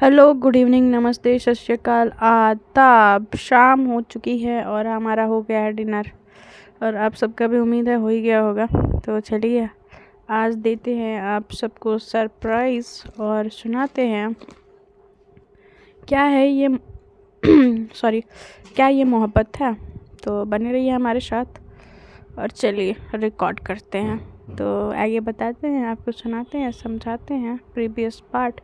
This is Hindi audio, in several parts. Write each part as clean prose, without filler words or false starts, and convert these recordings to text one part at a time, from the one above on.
हेलो, गुड इवनिंग, नमस्ते, सत श्री अकाल, आदाब। शाम हो चुकी है और हमारा हो गया है डिनर। और आप सबका भी उम्मीद है हो ही गया होगा। तो चलिए आज देते हैं आप सबको सरप्राइज़ और सुनाते हैं क्या है ये सॉरी, क्या ये मोहब्बत है। तो बने रहिए हमारे साथ और चलिए रिकॉर्ड करते हैं। तो आगे बताते हैं, आपको सुनाते हैं, समझाते हैं प्रीवियस पार्ट।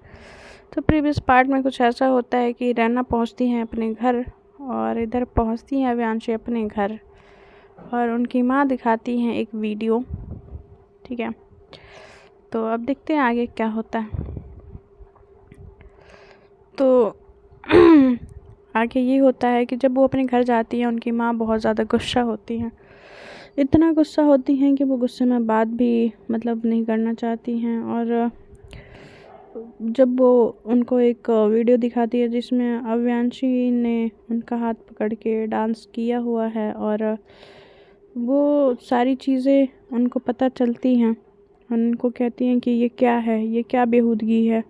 तो प्रीवियस पार्ट में कुछ ऐसा होता है कि रैना पहुंचती हैं अपने घर और इधर पहुंचती हैं अव्यांशी अपने घर और उनकी माँ दिखाती हैं एक वीडियो। ठीक है, तो अब देखते हैं आगे क्या होता है। तो आगे ये होता है कि जब वो अपने घर जाती हैं उनकी माँ बहुत ज़्यादा गुस्सा होती हैं। इतना गुस्सा होती हैं कि वो गुस्से में बात भी नहीं करना चाहती हैं। और जब वो उनको एक वीडियो दिखाती है जिसमें अव्यांशी ने उनका हाथ पकड़ के डांस किया हुआ है और वो सारी चीज़ें उनको पता चलती हैं। उनको कहती हैं कि ये क्या है, ये क्या बेहूदगी है,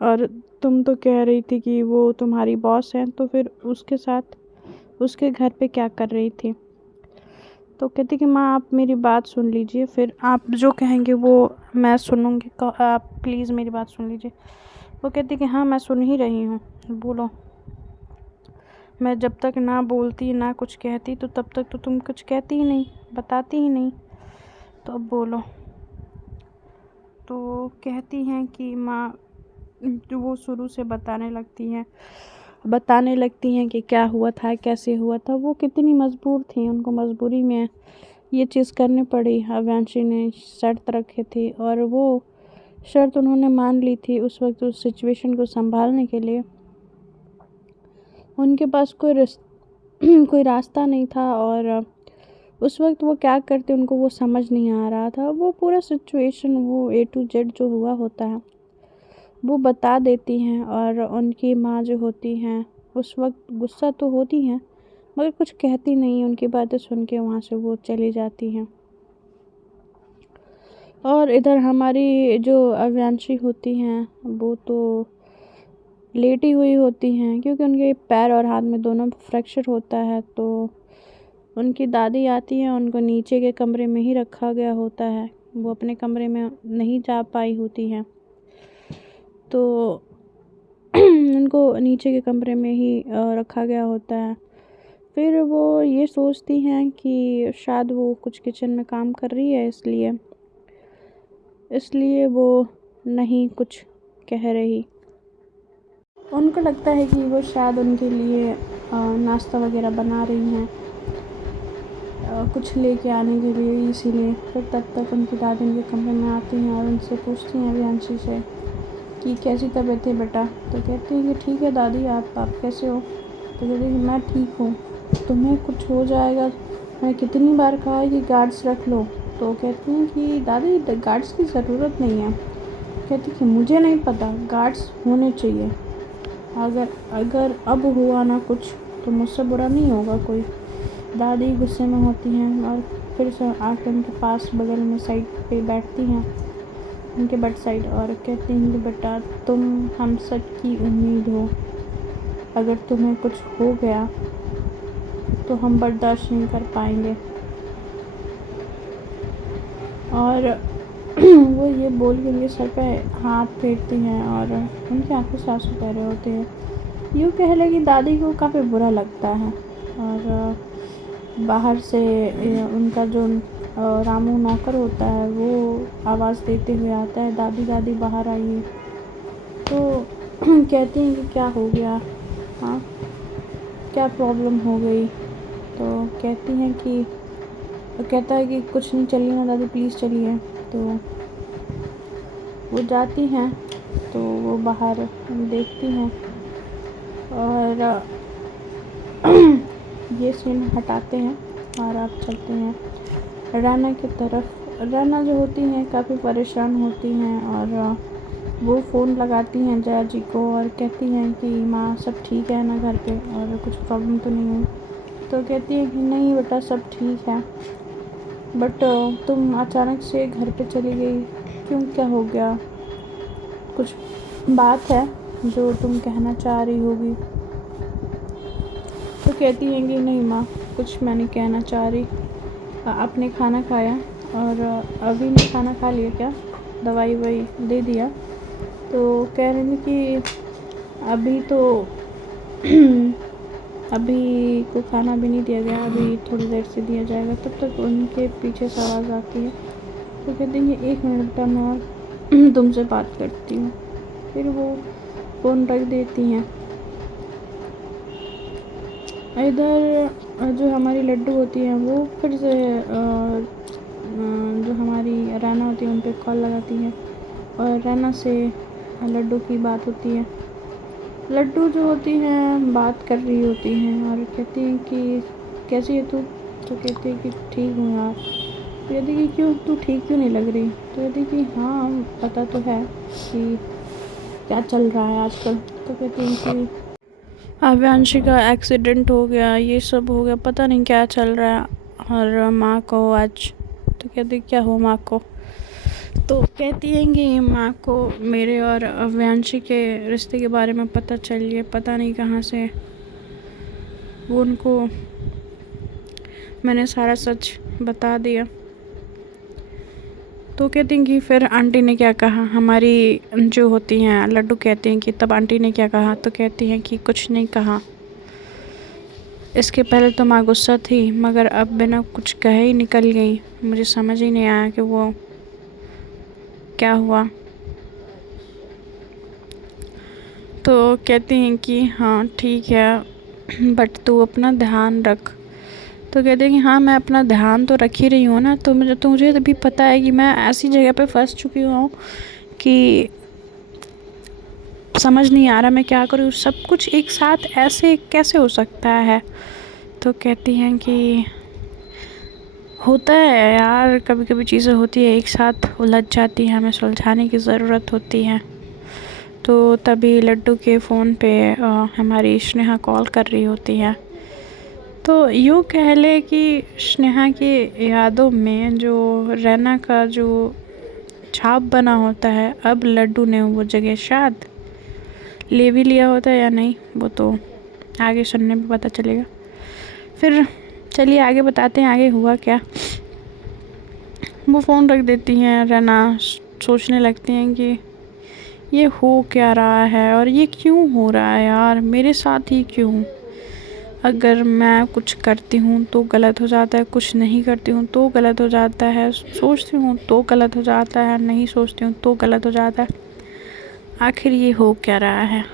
और तुम तो कह रही थी कि वो तुम्हारी बॉस है, तो फिर उसके साथ उसके घर पे क्या कर रही थी। तो कहती कि माँ आप मेरी बात सुन लीजिए, फिर आप जो कहेंगे वो मैं सुनूंगी, आप प्लीज़ मेरी बात सुन लीजिए। वो कहती कि हाँ मैं सुन ही रही हूँ, बोलो। मैं जब तक ना बोलती ना कुछ कहती तो तब तक तो तुम कुछ कहती ही नहीं, बताती ही नहीं, तो अब बोलो। तो कहती हैं कि माँ, जो वो शुरू से बताने लगती हैं कि क्या हुआ था, कैसे हुआ था। वो कितनी मजबूर थी, उनको मजबूरी में ये चीज़ करनी पड़ी। अव्यांशी ने शर्त रखे थे और वो शर्त उन्होंने मान ली थी उस वक्त उस सिचुएशन को संभालने के लिए। उनके पास कोई रास्ता नहीं था और उस वक्त वो क्या करते उनको वो समझ नहीं आ रहा था। वो पूरा सिचुएशन, वो A to Z जो हुआ होता है वो बता देती हैं। और उनकी माँ जो होती हैं उस वक्त गुस्सा तो होती हैं मगर कुछ कहती नहीं, उनकी बातें सुन के वहाँ से वो चली जाती हैं। और इधर हमारी जो अव्यांशी होती हैं वो तो लेटी हुई होती हैं क्योंकि उनके पैर और हाथ में दोनों फ्रैक्चर होता है। तो उनकी दादी आती हैं, उनको नीचे के कमरे में ही रखा गया होता है, वो अपने कमरे में नहीं जा पाई होती हैं। तो उनको नीचे के कमरे में ही रखा गया होता है। फिर वो ये सोचती हैं कि शायद वो कुछ किचन में काम कर रही है, इसलिए वो नहीं कुछ कह रही। उनको लगता है कि वो शायद उनके लिए नाश्ता वगैरह बना रही हैं, कुछ लेके आने के लिए, इसीलिए। फिर तब तक उनकी दादी उनके कमरे में आती हैं और उनसे पूछती हैं अव्यांशी से कि कैसी तबीयत है बेटा। तो कहती हैं कि ठीक है दादी, आप कैसे हो। तो कहती है मैं ठीक हूँ, तुम्हें कुछ हो जाएगा, मैं कितनी बार कहा है कि गार्ड्स रख लो। तो कहती हैं कि दादी गार्ड्स की ज़रूरत नहीं है। कहती कि मुझे नहीं पता, गार्ड्स होने चाहिए, अगर अब हुआ ना कुछ तो मुझसे बुरा नहीं होगा कोई। दादी गुस्से में होती हैं और फिर से आकर उनके पास बगल में साइड पे बैठती हैं, उनके बेड साइड, और कहती हैं कि बेटा तुम हम सब की उम्मीद हो, अगर तुम्हें कुछ हो गया तो हम बर्दाश्त नहीं कर पाएंगे। और वो ये बोल के उनके सर पे हाथ फेरती हैं और उनकी आंखों से आंसू बह रहे होते हैं। यूँ कह ले कि दादी को काफ़ी बुरा लगता है। और बाहर से उनका जो रामू नौकर होता है वो आवाज़ देते हुए आता है, दादी दादी बाहर आइए। तो कहती हैं कि क्या हो गया, हाँ क्या प्रॉब्लम हो गई। तो कहती हैं कि कहता है कि कुछ नहीं, चलिए ना दादी प्लीज़ चलिए। तो वो जाती हैं, तो वो बाहर देखती हैं और ये सीन हटाते हैं और आप चलते हैं रैना की तरफ। रैना जो होती हैं काफ़ी परेशान होती हैं और वो फ़ोन लगाती हैं जया जी को और कहती हैं कि माँ सब ठीक है ना घर पे, और कुछ प्रॉब्लम तो नहीं हुई। तो कहती है कि नहीं बेटा सब ठीक है, बट तुम अचानक से घर पे चली गई, क्यों, क्या हो गया, कुछ बात है। जो तुम कहना चाह रही होगी। तो कहती हैं कि नहीं माँ, कुछ मैं नहीं कहना चाह रही। आपने खाना खाया? और अभी ने खाना खा लिया क्या? दवाई वही दे दिया? तो कह रही थी कि अभी तो अभी को खाना भी नहीं दिया गया, अभी थोड़ी देर से दिया जाएगा। तब तक उनके पीछे से आवाज़ आती है। तो कहते हैं कि 1 मिनट बेटा, मैं तुमसे बात करती हूँ। फिर वो फ़ोन रख देती हैं। इधर जो हमारी लड्डू होती हैं वो फिर से जो हमारी रैना होती है उन पर कॉल लगाती हैं और रैना से लड्डू की बात होती है। लड्डू जो होती हैं बात कर रही होती हैं और कहती हैं कि कैसी है तू? तो कहती है कि ठीक हूँ यार। तो कहती कि क्यों, तू ठीक क्यों नहीं लग रही? तो कहती कि हाँ पता तो है कि क्या चल रहा है आजकल। तो कहती हैं कि अव्यांशी का एक्सीडेंट हो गया, ये सब हो गया, पता नहीं क्या चल रहा है। और माँ को आज, तो कहती क्या हो माँ को? तो कहती हैं कि माँ को मेरे और अव्यांशी के रिश्ते के बारे में पता चल गया, पता नहीं कहाँ से। वो उनको मैंने सारा सच बता दिया। तो कहती हैं कि फिर आंटी ने क्या कहा? हमारी जो होती हैं लड्डू कहती हैं कि तब आंटी ने क्या कहा? तो कहती हैं कि कुछ नहीं कहा। इसके पहले तो माँ गुस्सा थी, मगर अब बिना कुछ कहे ही निकल गई। मुझे समझ ही नहीं आया कि वो क्या हुआ। तो कहती हैं कि हाँ ठीक है, बट तू अपना ध्यान रख। तो कहते हैं कि हाँ मैं अपना ध्यान तो रख ही रही हूँ ना। तो मुझे भी पता है कि मैं ऐसी जगह पे फंस चुकी हूँ कि समझ नहीं आ रहा मैं क्या करूँ। सब कुछ एक साथ ऐसे कैसे हो सकता है? तो कहती हैं कि होता है यार, कभी कभी चीज़ें होती है एक साथ उलझ जाती हैं, हमें सुलझाने की ज़रूरत होती है। तो तभी लड्डू के फ़ोन पे हमारी स्नेहा कॉल कर रही होती है। तो यूँ कह ले कि स्नेहा की यादों में जो रैना का जो छाप बना होता है, अब लड्डू ने वो जगह शायद ले भी लिया होता है या नहीं, वो तो आगे सुनने में पता चलेगा। फिर चलिए आगे बताते हैं आगे हुआ क्या। वो फ़ोन रख देती हैं। रैना सोचने लगती हैं कि ये हो क्या रहा है और ये क्यों हो रहा है यार, मेरे साथ ही क्यों? अगर मैं कुछ करती हूँ तो गलत हो जाता है, कुछ नहीं करती हूँ तो गलत हो जाता है, सोचती हूँ तो गलत हो जाता है, नहीं सोचती हूँ तो गलत हो जाता है। आखिर ये हो क्या रहा है?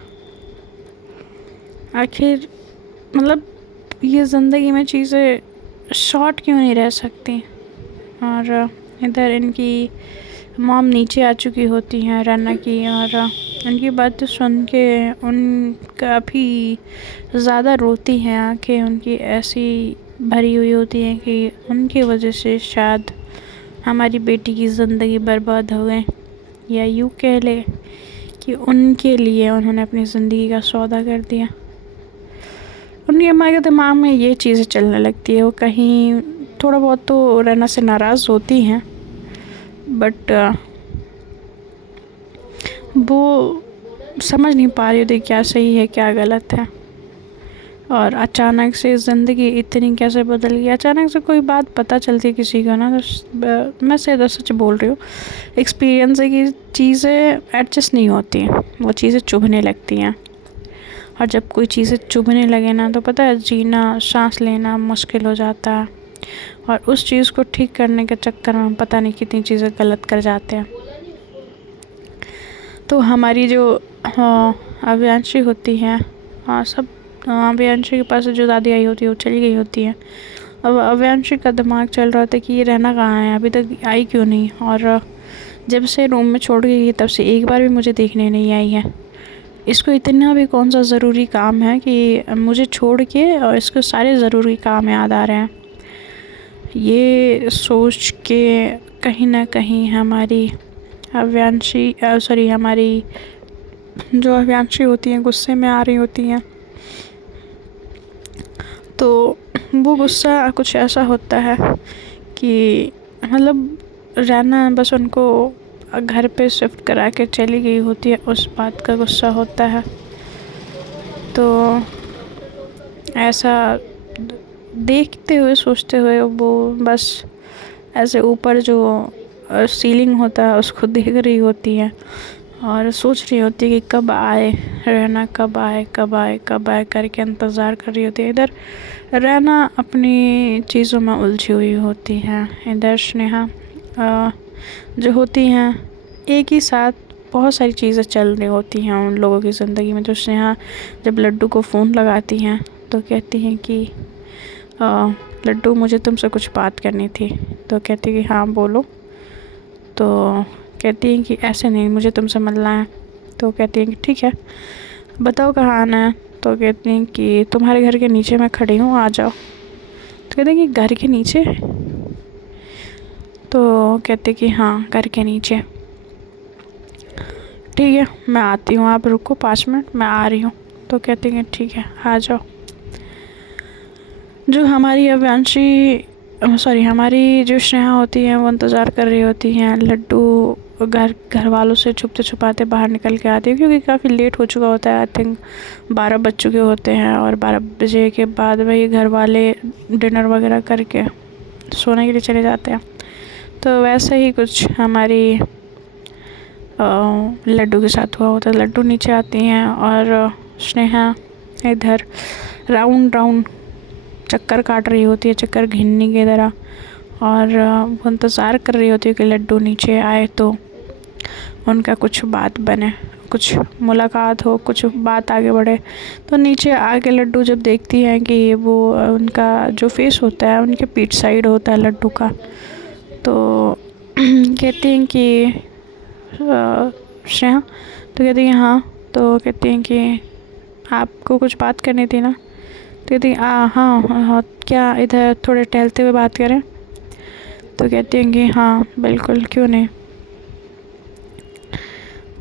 आखिर मतलब ये ज़िंदगी में चीज़ें शॉर्ट क्यों नहीं रह सकती? और इधर इनकी मॉम नीचे आ चुकी होती हैं रैना की, और उनकी बातें सुन के उनका भी ज़्यादा रोती हैं आंखें, उनकी ऐसी भरी हुई होती हैं कि उनकी वजह से शायद हमारी बेटी की ज़िंदगी बर्बाद हो गई, या यूँ कह ले कि उनके लिए उन्होंने अपनी ज़िंदगी का सौदा कर दिया। उनकी अम्मा के दिमाग में ये चीज़ें चलने लगती है। वो कहीं थोड़ा बहुत तो रैना से नाराज़ होती हैं, बट वो समझ नहीं पा रही होती क्या सही है क्या गलत है। और अचानक से ज़िंदगी इतनी कैसे बदल गई? अचानक से कोई बात पता चलती है किसी को ना, तो मैं सीधा सच बोल रही हूँ, एक्सपीरियंस है कि चीज़ें एडजस्ट नहीं होती हैं, वो चीज़ें चुभने लगती हैं। और जब कोई चीज़ें चुभने लगे ना, तो पता है जीना, सांस लेना मुश्किल हो जाता है। और उस चीज़ को ठीक करने के चक्कर में हम पता नहीं कितनी चीज़ें गलत कर जाते हैं। तो हमारी जो अव्यांशी होती है, सब अव्यांशी के पास जो दादी आई होती है वो चली गई होती है। अब अव्यांशी का दिमाग चल रहा था कि ये रहना कहाँ है, अभी तक आई क्यों नहीं, और जब से रूम में छोड़ के गई तब से एक बार भी मुझे देखने नहीं आई है। इसको इतना भी कौन सा ज़रूरी काम है कि मुझे छोड़ के और इसको सारे ज़रूरी काम याद आ रहे हैं। ये सोच के कहीं ना कहीं हमारी हमारी जो अव्यांशी होती हैं गुस्से में आ रही होती हैं। तो वो गुस्सा कुछ ऐसा होता है कि मतलब रैना बस उनको घर पे शिफ्ट करा के चली गई होती है, उस बात का गुस्सा होता है। तो ऐसा देखते हुए सोचते हुए वो बस ऐसे ऊपर जो सीलिंग होता है उसको देख रही होती है और सोच रही होती है कि कब आए रहना, कब आए कब आए कब आए करके इंतज़ार कर रही होती है। इधर रहना अपनी चीज़ों में उलझी हुई होती है, इधर स्नेहा जो होती हैं एक ही साथ बहुत सारी चीज़ें चल रही होती हैं उन लोगों की ज़िंदगी में। तो स्नेहा जब लड्डू को फ़ोन लगाती हैं तो कहती हैं कि लड्डू मुझे तुमसे कुछ बात करनी थी। तो कहती है कि हाँ बोलो। तो कहती हैं कि ऐसे नहीं, मुझे तुमसे मिलना है। तो कहती हैं कि ठीक है, बताओ कहाँ आना है। तो कहती हैं कि तुम्हारे घर के नीचे मैं खड़ी हूँ, आ जाओ। तो कहते हैं कि घर के नीचे? तो कहते कि हाँ घर के नीचे। ठीक है मैं आती हूँ, आप रुको 5 मिनट, मैं आ रही हूँ। तो कहते हैं ठीक है आ जाओ। जो हमारी हमारी जो स्नेहा होती है वो इंतज़ार कर रही होती हैं। लड्डू घर वालों से छुपते छुपाते बाहर निकल के आती है क्योंकि काफ़ी लेट हो चुका होता है। आई थिंक 12 बज चुके होते हैं और 12 बजे के बाद वही घर वाले डिनर वगैरह करके सोने के लिए चले जाते हैं। तो वैसे ही कुछ हमारी लड्डू के साथ हुआ होता है। लड्डू नीचे आती हैं और स्नेहा इधर राउंड चक्कर काट रही होती है, चक्कर घिन्नी की तरह, और वो इंतज़ार कर रही होती है कि लड्डू नीचे आए तो उनका कुछ बात बने, कुछ मुलाकात हो, कुछ बात आगे बढ़े। तो नीचे आके लड्डू जब देखती हैं कि वो उनका जो फेस होता है उनके पीठ साइड होता है लड्डू का, तो कहती हैं कि स्नेहा। तो कहती हैं हाँ। तो कहती हैं कि आपको कुछ बात करनी थी ना। तो कहती हैं हाँ, क्या इधर थोड़े टहलते हुए बात करें। तो कहती हैं कि हाँ बिल्कुल, क्यों नहीं।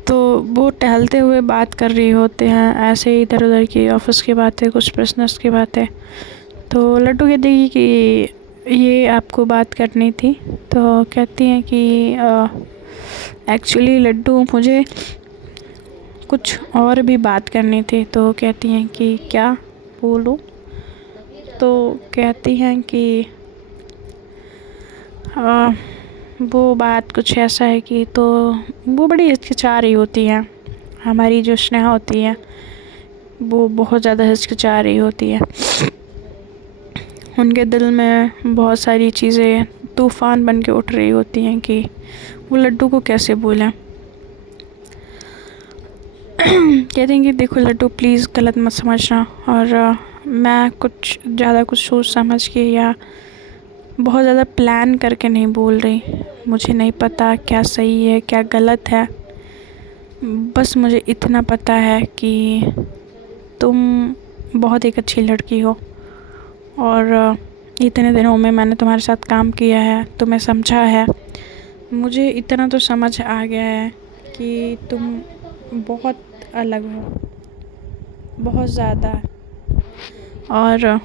तो वो टहलते हुए बात कर रही होते हैं ऐसे ही इधर उधर की ऑफिस की बातें, कुछ बिजनेस की बातें। तो लड्डू कहती है कि ये आपको बात करनी थी। तो कहती हैं कि एक्चुअली लड्डू मुझे कुछ और भी बात करनी थी। तो कहती हैं कि क्या, बोलो। तो कहती हैं कि वो बात कुछ ऐसा है कि, तो वो बड़ी हिचकिचा रही होती हैं। हमारी जो स्नेहा होती है वो बहुत ज़्यादा हिचकिचा रही होती है। उनके दिल में बहुत सारी चीज़ें तूफ़ान बन के उठ रही होती हैं कि वो लड्डू को कैसे बोलें। कहते हैं कि देखो लड्डू प्लीज़ गलत मत समझना, और मैं कुछ ज़्यादा कुछ सोच समझ के या बहुत ज़्यादा प्लान करके नहीं बोल रही। मुझे नहीं पता क्या सही है क्या गलत है, बस मुझे इतना पता है कि तुम बहुत एक अच्छी लड़की हो, और इतने दिनों में मैंने तुम्हारे साथ काम किया है, तुम्हें समझा है। मुझे इतना तो समझ आ गया है कि तुम बहुत अलग हो, बहुत ज़्यादा। और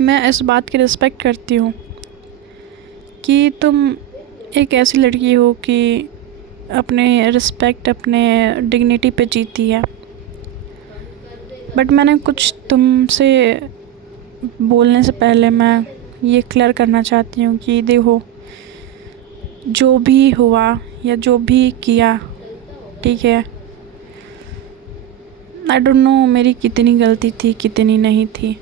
मैं इस बात की रिस्पेक्ट करती हूँ कि तुम एक ऐसी लड़की हो कि अपने रिस्पेक्ट, अपने डिग्निटी पे जीती है। बट मैंने कुछ तुमसे बोलने से पहले मैं ये क्लियर करना चाहती हूँ कि देखो, जो भी हुआ या जो भी किया, ठीक है, आई डोंट नो मेरी कितनी गलती थी कितनी नहीं थी।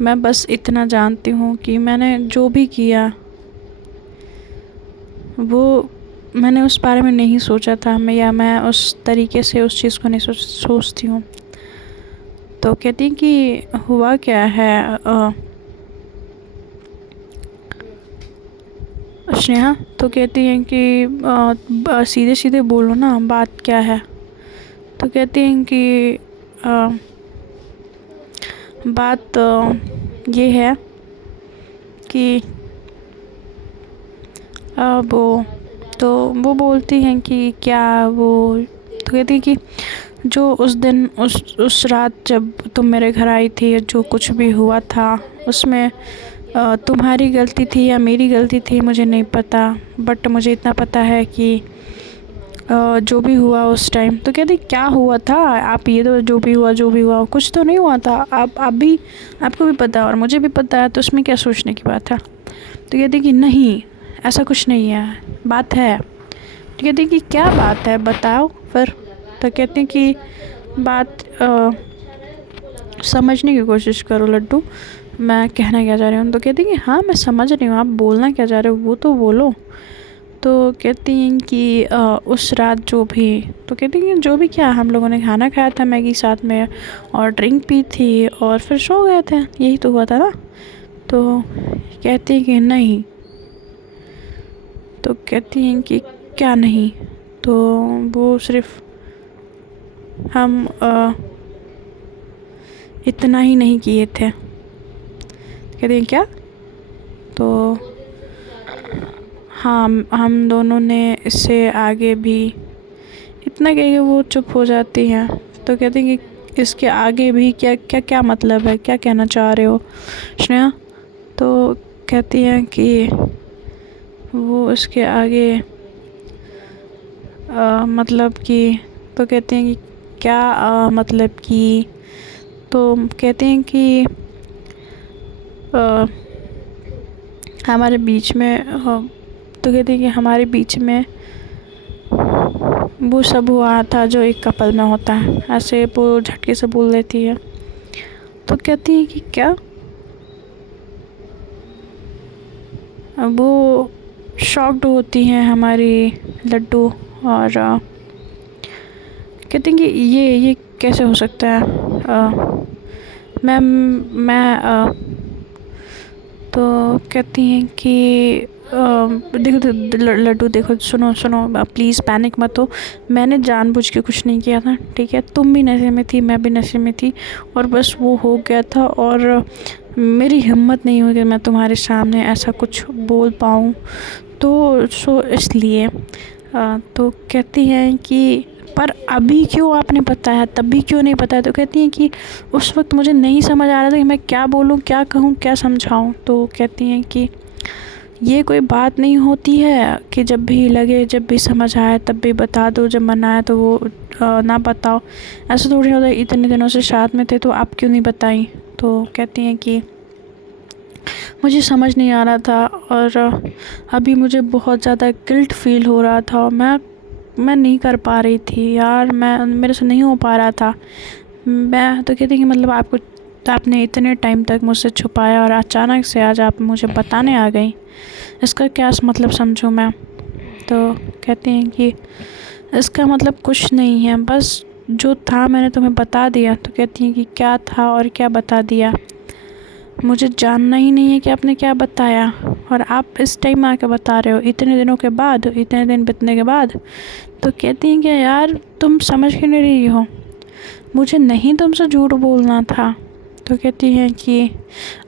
मैं बस इतना जानती हूँ कि मैंने जो भी किया वो मैंने उस बारे में नहीं सोचा था, मैं उस तरीके से उस चीज़ को नहीं सोचती हूँ। तो कहती कि हुआ क्या है स्नेहा। तो कहती हैं कि सीधे सीधे बोलो ना, बात क्या है। तो कहती हैं कि बात ये है कि वो बोलती हैं कि क्या वो। तो कहती हैं कि जो उस दिन उस रात जब तुम मेरे घर आई थी, जो कुछ भी हुआ था उसमें तुम्हारी गलती थी या मेरी गलती थी मुझे नहीं पता, बट मुझे इतना पता है कि जो भी हुआ उस टाइम। तो कहती क्या हुआ था, आप ये तो जो भी हुआ कुछ तो नहीं हुआ था, आप भी आपको भी पता है और मुझे भी पता है, तो उसमें क्या सोचने की बात है। तो कहती कि नहीं ऐसा कुछ नहीं है, बात है। तो कहती कि क्या बात है बताओ फिर। तो कहते हैं कि बात समझने की कोशिश करो लड्डू, मैं कहना क्या चाह रही हूँ। तो कहती हैं कि हाँ मैं समझ रही हूँ, आप बोलना क्या चाह रहे हो वो तो बोलो। तो कहती हैं कि उस रात जो भी, तो कहती हैं कि जो भी क्या, हम लोगों ने खाना खाया था मैगी साथ में और ड्रिंक पी थी और फिर सो गए थे, यही तो हुआ था ना। तो कहती हैं कि नहीं। तो कहती हैं कि क्या नहीं। तो वो सिर्फ हम इतना ही नहीं किए थे। कहती हैं क्या। तो हाँ हम दोनों ने इससे आगे भी इतना कह के वो चुप हो जाती हैं। तो कहती हैं कि इसके आगे भी क्या क्या क्या मतलब है, क्या कहना चाह रहे हो स्नेहा। तो कहती हैं कि वो इसके आगे मतलब कि, तो कहते हैं कि क्या मतलब कि, तो कहते हैं कि हमारे बीच में तो कहते हैं कि हमारे बीच में वो सब हुआ था जो एक कपल में होता है, ऐसे वो झटके से बोल देती है। तो कहती है कि क्या। वो शॉक्ड होती हैं हमारी लड्डू और कहती हैं कि ये कैसे हो सकता है मैम। मैं तो कहती हैं कि देखो लड्डू देखो, सुनो सुनो प्लीज़ पैनिक मत हो, मैंने जानबूझ के कुछ नहीं किया था, ठीक है। तुम भी नशे में थी, मैं भी नशे में थी और बस वो हो गया था और मेरी हिम्मत नहीं हुई कि मैं तुम्हारे सामने ऐसा कुछ बोल पाऊँ, तो सो इसलिए तो कहती हैं कि पर अभी क्यों आपने बताया, तब भी क्यों नहीं बताया। तो कहती हैं कि उस वक्त मुझे नहीं समझ आ रहा था कि मैं क्या बोलूँ, क्या कहूँ, क्या समझाऊँ। तो कहती हैं कि ये कोई बात नहीं होती है कि जब भी लगे, जब भी समझ आए तब भी बता दो, जब मन आए तो वो ना बताओ, ऐसा थोड़ी होता है। इतने दिनों से साथ में थे तो आप क्यों नहीं बताई। तो कहती हैं कि मुझे समझ नहीं आ रहा था और अभी मुझे बहुत ज़्यादा गिल्ट फील हो रहा था, मैं नहीं कर पा रही थी यार, मैं मेरे से नहीं हो पा रहा था। मैं तो कहती कि मतलब आपने इतने टाइम तक मुझसे छुपाया और अचानक से आज आप मुझे बताने आ गई, इसका क्या मतलब समझूं मैं। तो कहती हैं कि इसका मतलब कुछ नहीं है, बस जो था मैंने तुम्हें बता दिया। तो कहती हैं कि क्या था और क्या बता दिया, मुझे जानना ही नहीं है कि आपने क्या बताया और आप इस टाइम आके बता रहे हो, इतने दिनों के बाद, इतने दिन बीतने के बाद। तो कहती हैं कि यार तुम समझ क्यों नहीं रही हो, मुझे नहीं तुमसे झूठ बोलना था। तो कहती हैं कि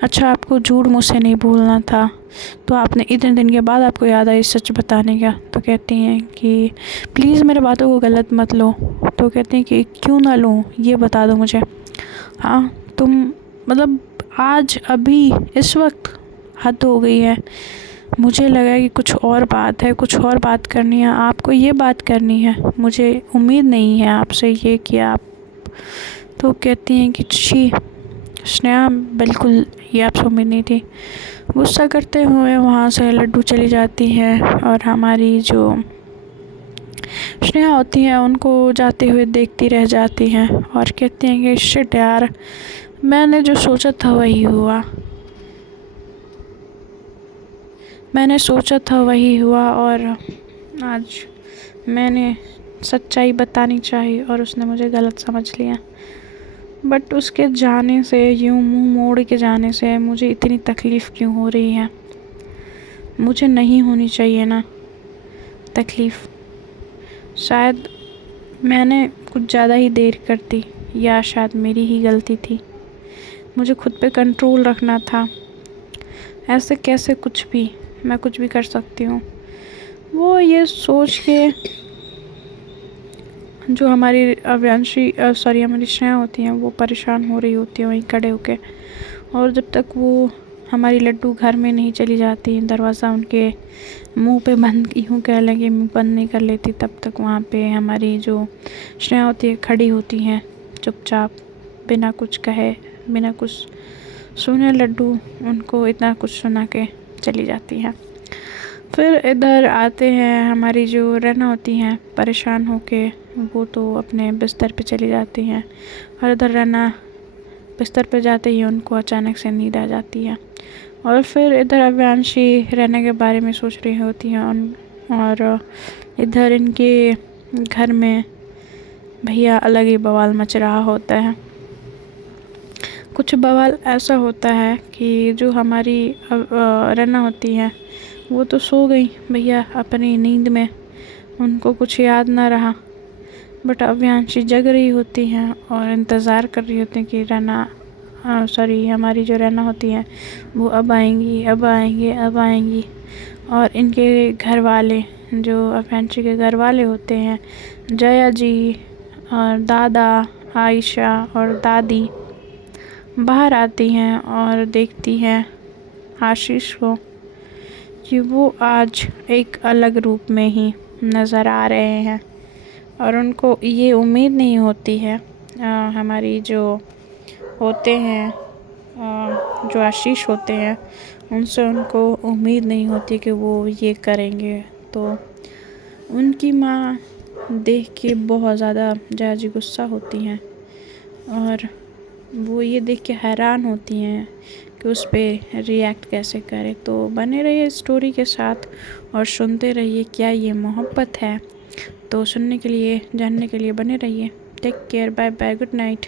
अच्छा आपको झूठ मुझसे नहीं बोलना था, तो आपने इतने दिन के बाद आपको याद आई सच बताने का। तो कहती हैं कि प्लीज़ मेरे बातों को गलत मत लो। तो कहती हैं कि क्यों ना लूँ, ये बता दो मुझे। हाँ तुम मतलब आज अभी इस वक्त हद हो गई है, मुझे लगा कि कुछ और बात है, कुछ और बात करनी है, आपको ये बात करनी है, मुझे उम्मीद नहीं है आपसे ये कि आप। तो कहती हैं कि छी स्नेहा, बिल्कुल ये आपसे उम्मीद नहीं थी। गुस्सा करते हुए वहाँ से लड्डू चली जाती है और हमारी जो स्नेहा होती हैं उनको जाते हुए देखती रह जाती हैं और कहती हैं कि शिट यार, मैंने जो सोचा था वही हुआ, मैंने सोचा था वही हुआ और आज मैंने सच्चाई बतानी चाहिए और उसने मुझे गलत समझ लिया। बट उसके जाने से, यूँ मुंह मोड़ के जाने से मुझे इतनी तकलीफ़ क्यों हो रही है, मुझे नहीं होनी चाहिए ना तकलीफ़। शायद मैंने कुछ ज़्यादा ही देर कर दी या शायद मेरी ही गलती थी, मुझे खुद पे कंट्रोल रखना था। ऐसे कैसे कुछ भी, मैं कुछ भी कर सकती हूँ। वो ये सोच के जो हमारी हमारी स्नेहा होती हैं वो परेशान हो रही होती हैं वहीं खड़े होके, और जब तक वो हमारी लड्डू घर में नहीं चली जाती, दरवाज़ा उनके मुंह पे बंद, यूँ कह लें कि बंद नहीं कर लेती, तब तक वहाँ पे हमारी जो श्रेया होती है खड़ी होती हैं चुपचाप, बिना कुछ कहे, बिना कुछ सुने। लड्डू उनको इतना कुछ सुना के चली जाती हैं। फिर इधर आते हैं हमारी जो रैना होती हैं, परेशान होके वो तो अपने बिस्तर पे चली जाती हैं, और इधर रैना बिस्तर पे जाते ही उनको अचानक से नींद आ जाती है। और फिर इधर अव्यांशी रैना के बारे में सोच रही होती हैं, और इधर इनके घर में भैया अलग ही बवाल मच रहा होता है। कुछ बवाल ऐसा होता है कि जो हमारी रैना होती हैं वो तो सो गई भैया अपनी नींद में, उनको कुछ याद ना रहा, बट अव्यांशी जग रही होती हैं और इंतज़ार कर रही होती हैं कि हमारी जो रैना होती हैं वो अब आएंगी, अब आएंगी, अब आएंगी। और इनके घर वाले, जो अव्यांशी के घर वाले होते हैं, जया जी और दादा, आयशा और दादी, बाहर आती हैं और देखती हैं आशीष को कि वो आज एक अलग रूप में ही नज़र आ रहे हैं, और उनको ये उम्मीद नहीं होती है। हमारी जो होते हैं जो आशीष होते हैं उनसे उनको उम्मीद नहीं होती कि वो ये करेंगे। तो उनकी माँ देख के बहुत ज़्यादा जया जी गुस्सा होती हैं, और वो ये देख के हैरान होती हैं कि उस पर रिएक्ट कैसे करें। तो बने रहिए स्टोरी के साथ और सुनते रहिए क्या ये मोहब्बत है। तो सुनने के लिए, जानने के लिए बने रहिए। Take care, bye bye, good night.